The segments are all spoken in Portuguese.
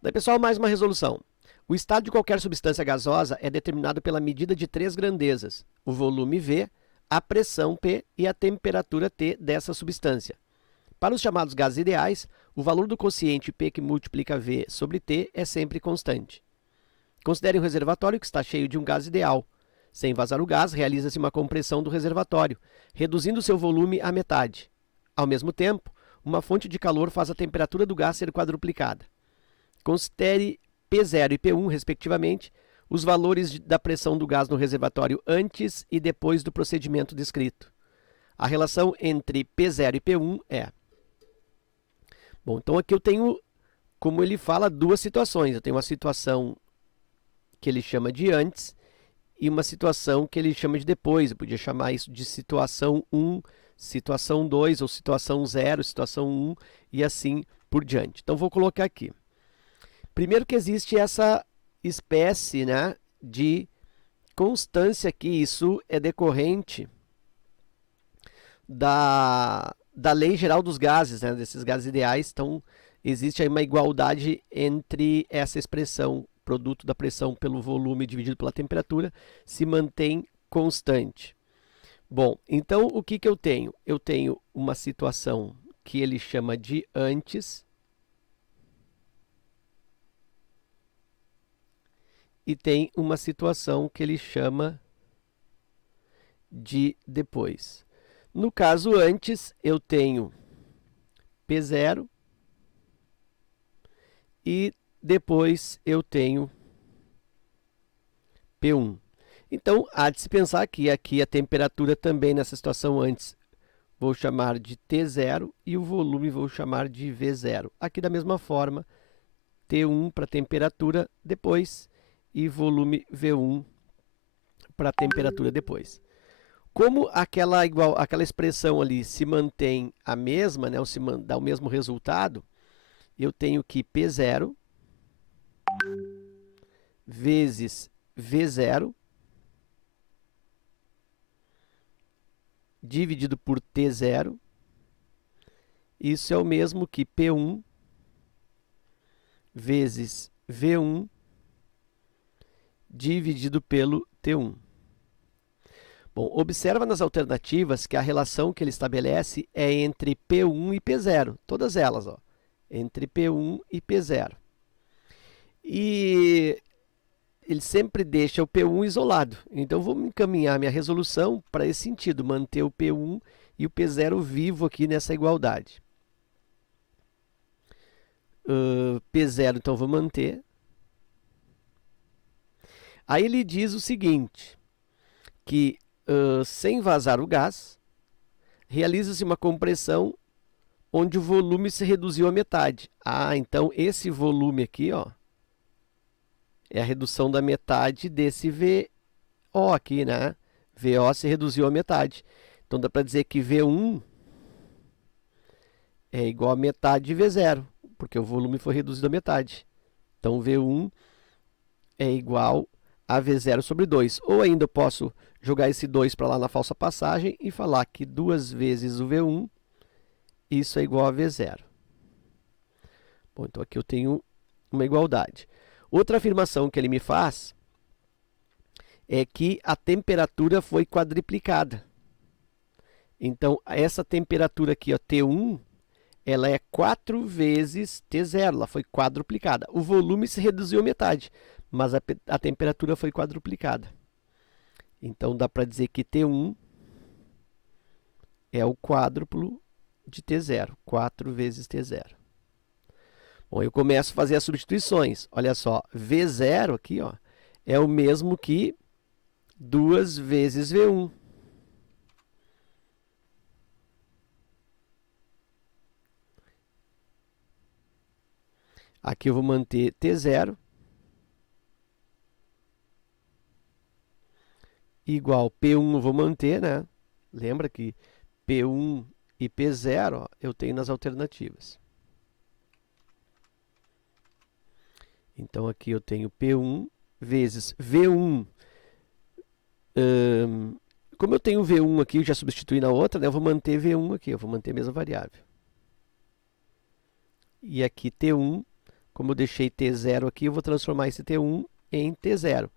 Daí, pessoal, mais uma resolução. O estado de qualquer substância gasosa é determinado pela medida de três grandezas: o volume V, a pressão P e a temperatura T dessa substância. Para os chamados gases ideais, o valor do quociente P que multiplica V sobre T é sempre constante. Considere um reservatório que está cheio de um gás ideal. Sem vazar o gás, realiza-se uma compressão do reservatório, reduzindo seu volume à metade. Ao mesmo tempo, uma fonte de calor faz a temperatura do gás ser quadruplicada. Considere P0 e P1, respectivamente, os valores da pressão do gás no reservatório antes e depois do procedimento descrito. A relação entre P0 e P1 é... Bom, então aqui eu tenho, como ele fala, duas situações. Eu tenho uma situação que ele chama de antes e uma situação que ele chama de depois. Eu podia chamar isso de situação 1, situação 2, ou situação 0, situação 1 e assim por diante. Então vou colocar aqui. Primeiro que existe essa espécie, né, de constância aqui. Isso é decorrente da lei geral dos gases, né, desses gases ideais. Então existe aí uma igualdade entre essa expressão, produto da pressão pelo volume dividido pela temperatura, se mantém constante. Bom, então o que eu tenho? Eu tenho uma situação que ele chama de antes e tem uma situação que ele chama de depois. No caso antes, eu tenho P0 e depois eu tenho P1. Então, há de se pensar que aqui a temperatura também nessa situação antes vou chamar de T0 e o volume vou chamar de V0. Aqui da mesma forma, T1 para temperatura depois e volume V1 para temperatura depois. Como aquela expressão ali se mantém a mesma, né, ou se dá o mesmo resultado, eu tenho que P0 vezes V0 dividido por T0. Isso é o mesmo que P1 vezes V1 dividido pelo T1. Bom, observa nas alternativas que a relação que ele estabelece é entre P1 e P0, todas elas, ó, entre P1 e P0. E ele sempre deixa o P1 isolado. Então, vou encaminhar minha resolução para esse sentido, manter o P1 e o P0 vivo aqui nessa igualdade. P0, então, vou manter. Aí ele diz o seguinte, que sem vazar o gás, realiza-se uma compressão onde o volume se reduziu à metade. Ah, então esse volume aqui, ó, é a redução da metade desse VO aqui, né? VO se reduziu à metade. Então dá para dizer que V1 é igual a metade de V0, porque o volume foi reduzido à metade. Então V1 é igual a V0 sobre 2. Ou ainda eu posso jogar esse 2 para lá na falsa passagem e falar que 2 vezes o V1, isso é igual a V0. Bom, então aqui eu tenho uma igualdade. Outra afirmação que ele me faz é que a temperatura foi quadruplicada. Então, essa temperatura aqui, ó, T1, ela é 4 vezes T0, ela foi quadruplicada. O volume se reduziu à metade, mas a temperatura foi quadruplicada. Então, dá para dizer que T1 é o quádruplo de T0, 4 vezes T0. Bom, eu começo a fazer as substituições. Olha só, V0 aqui, ó, é o mesmo que 2 vezes V1. Aqui eu vou manter T0 igual P1 eu vou manter, né? Lembra que P1 e P0, ó, eu tenho nas alternativas. Então, aqui eu tenho P1 vezes V1. Como eu tenho V1 aqui, eu já substituí na outra, né? Eu vou manter V1 aqui, eu vou manter a mesma variável. E aqui T1, Como eu deixei T0 aqui, eu vou transformar esse T1 em T0.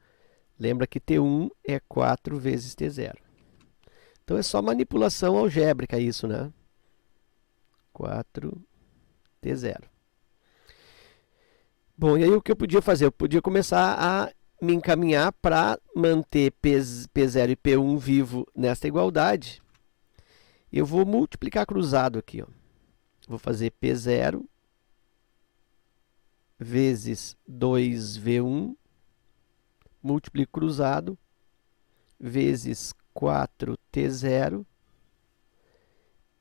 Lembra que T1 é 4 vezes T0. Então, é só manipulação algébrica isso, né? 4T0. Bom, e aí o que eu podia fazer? Eu podia começar a me encaminhar para manter P0 e P1 vivo nesta igualdade. Eu vou multiplicar cruzado aqui, ó. Vou fazer P0 vezes 2V1, múltiplo cruzado, vezes 4T0.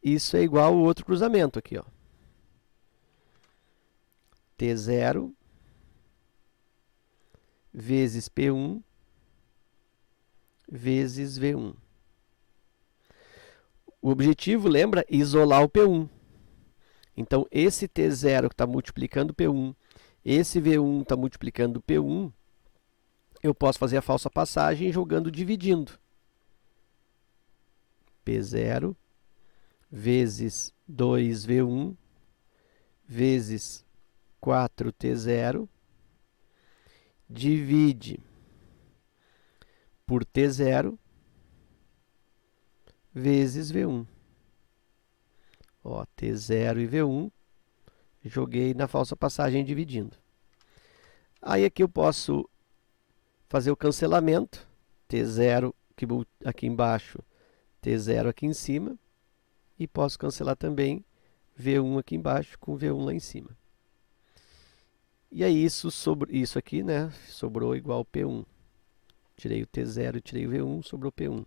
Isso é igual ao outro cruzamento aqui, ó. T0 vezes P1 vezes V1. O objetivo, lembra, isolar o P1. Então, esse T0 que está multiplicando P1, esse V1 está multiplicando P1, eu posso fazer a falsa passagem jogando dividindo. P0 vezes 2V1 vezes 4T0 divide por T0 vezes V1. Ó, T0 e V1, joguei na falsa passagem dividindo. Aí aqui eu posso fazer o cancelamento, T0 aqui embaixo, T0 aqui em cima, e posso cancelar também V1 aqui embaixo com V1 lá em cima. E aí isso aqui, né, sobrou igual P1. Tirei o T0 e tirei o V1, sobrou P1.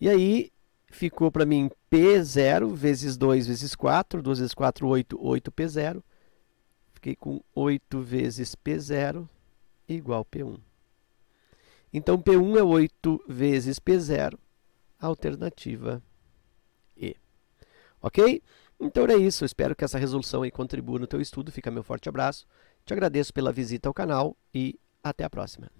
E aí ficou para mim P0 vezes 2 vezes 4, 2 vezes 4, 8, 8P0. Fiquei com 8 vezes P0 igual P1. Então, P1 é 8 vezes P0, alternativa E. Ok? Então era isso, eu espero que essa resolução aí contribua no teu estudo. Fica meu forte abraço, te agradeço pela visita ao canal e até a próxima.